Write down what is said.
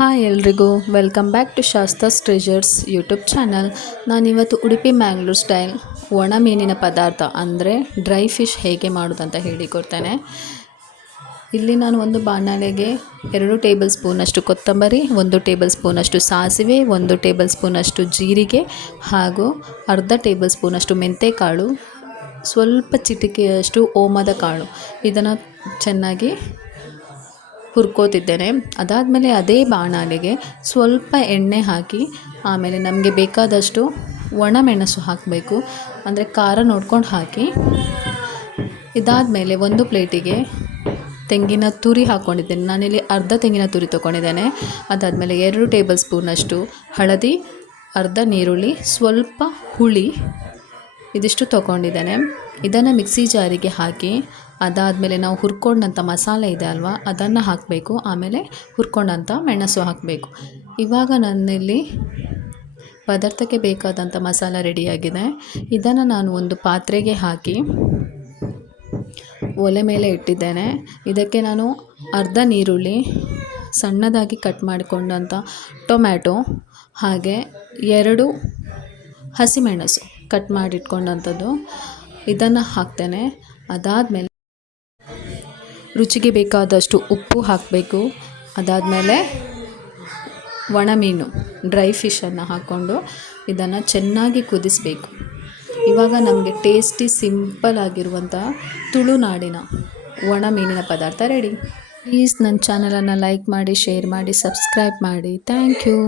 Hi ಎಲ್ರಿಗೂ welcome back to Shasta's treasures YouTube channel. ನಾನಿವತ್ತು Udupi Mangalore style ಒಣ ಮೀನಿನ ಪದಾರ್ಥ ಅಂದರೆ ಡ್ರೈ ಫಿಶ್ ಹೇಗೆ ಮಾಡೋದಂತ ಹೇಳಿಕೊಡ್ತೇನೆ. ಇಲ್ಲಿ ನಾನು ಒಂದು ಬಾಣಲೆಗೆ 2 ಟೇಬಲ್ ಸ್ಪೂನಷ್ಟು ಕೊತ್ತಂಬರಿ, 1 ಟೇಬಲ್ ಸ್ಪೂನಷ್ಟು ಸಾಸಿವೆ, 1 ಟೇಬಲ್ ಸ್ಪೂನಷ್ಟು ಜೀರಿಗೆ ಹಾಗೂ ಅರ್ಧ ಟೇಬಲ್ ಸ್ಪೂನಷ್ಟು ಮೆಂತೆಕಾಳು, ಸ್ವಲ್ಪ ಚಿಟಿಕೆಯಷ್ಟು ಓಮದ ಕಾಳು ಇದನ್ನು ಚೆನ್ನಾಗಿ ಹುರ್ಕೋತಿದ್ದೇನೆ. ಅದಾದಮೇಲೆ ಅದೇ ಬಾಣಲೆಗೆ ಸ್ವಲ್ಪ ಎಣ್ಣೆ ಹಾಕಿ ಆಮೇಲೆ ನಮಗೆ ಬೇಕಾದಷ್ಟು ಒಣಮೆಣಸು ಹಾಕಬೇಕು, ಅಂದರೆ ಖಾರ ನೋಡ್ಕೊಂಡು ಹಾಕಿ. ಇದಾದಮೇಲೆ ಒಂದು ಪ್ಲೇಟಿಗೆ ತೆಂಗಿನ ತುರಿ ಹಾಕ್ಕೊಂಡಿದ್ದೇನೆ. ನಾನಿಲ್ಲಿ ಅರ್ಧ ತೆಂಗಿನ ತುರಿ ತೊಗೊಂಡಿದ್ದೇನೆ. ಅದಾದಮೇಲೆ 2 ಟೇಬಲ್ ಸ್ಪೂನಷ್ಟು ಹಳದಿ, ಅರ್ಧ ನೀರುಳ್ಳಿ, ಸ್ವಲ್ಪ ಹುಳಿ ಇದಿಷ್ಟು ತೊಗೊಂಡಿದ್ದೇನೆ. ಇದನ್ನು ಮಿಕ್ಸಿ ಜಾರಿಗೆ ಹಾಕಿ ಅದಾದಮೇಲೆ ನಾವು ಹುರ್ಕೊಂಡಂಥ ಮಸಾಲೆ ಇದೆ ಅಲ್ವಾ, ಅದನ್ನು ಹಾಕಬೇಕು. ಆಮೇಲೆ ಹುರ್ಕೊಂಡಂಥ ಮೆಣಸು ಹಾಕಬೇಕು. ಇವಾಗ ನನ್ನಲ್ಲಿ ಪದಾರ್ಥಕ್ಕೆ ಬೇಕಾದಂಥ ಮಸಾಲ ರೆಡಿಯಾಗಿದೆ. ಇದನ್ನು ನಾನು ಒಂದು ಪಾತ್ರೆಗೆ ಹಾಕಿ ಒಲೆ ಮೇಲೆ ಇಟ್ಟಿದ್ದೇನೆ. ಇದಕ್ಕೆ ನಾನು ಅರ್ಧ ನೀರುಳ್ಳಿ, ಸಣ್ಣದಾಗಿ ಕಟ್ ಮಾಡಿಕೊಂಡಂಥ ಟೊಮ್ಯಾಟೊ ಹಾಗೆ 2 ಹಸಿಮೆಣಸು ಕಟ್ ಮಾಡಿಟ್ಕೊಂಡಂಥದ್ದು ಇದನ್ನು ಹಾಕ್ತೇನೆ. ಅದಾದಮೇಲೆ ರುಚಿಗೆ ಬೇಕಾದಷ್ಟು ಉಪ್ಪು ಹಾಕಬೇಕು. ಅದಾದಮೇಲೆ ಒಣ ಮೀನು ಡ್ರೈ ಫಿಶನ್ನು ಹಾಕ್ಕೊಂಡು ಇದನ್ನು ಚೆನ್ನಾಗಿ ಕುದಿಸಬೇಕು. ಇವಾಗ ನಮಗೆ ಟೇಸ್ಟಿ ಸಿಂಪಲ್ ಆಗಿರುವಂಥ ತುಳುನಾಡಿನ ಒಣ ಮೀನಿನ ಪದಾರ್ಥ ರೆಡಿ. ಪ್ಲೀಸ್ ನನ್ನ ಚಾನಲನ್ನು ಲೈಕ್ ಮಾಡಿ, ಶೇರ್ ಮಾಡಿ, ಸಬ್ಸ್ಕ್ರೈಬ್ ಮಾಡಿ. Thank you.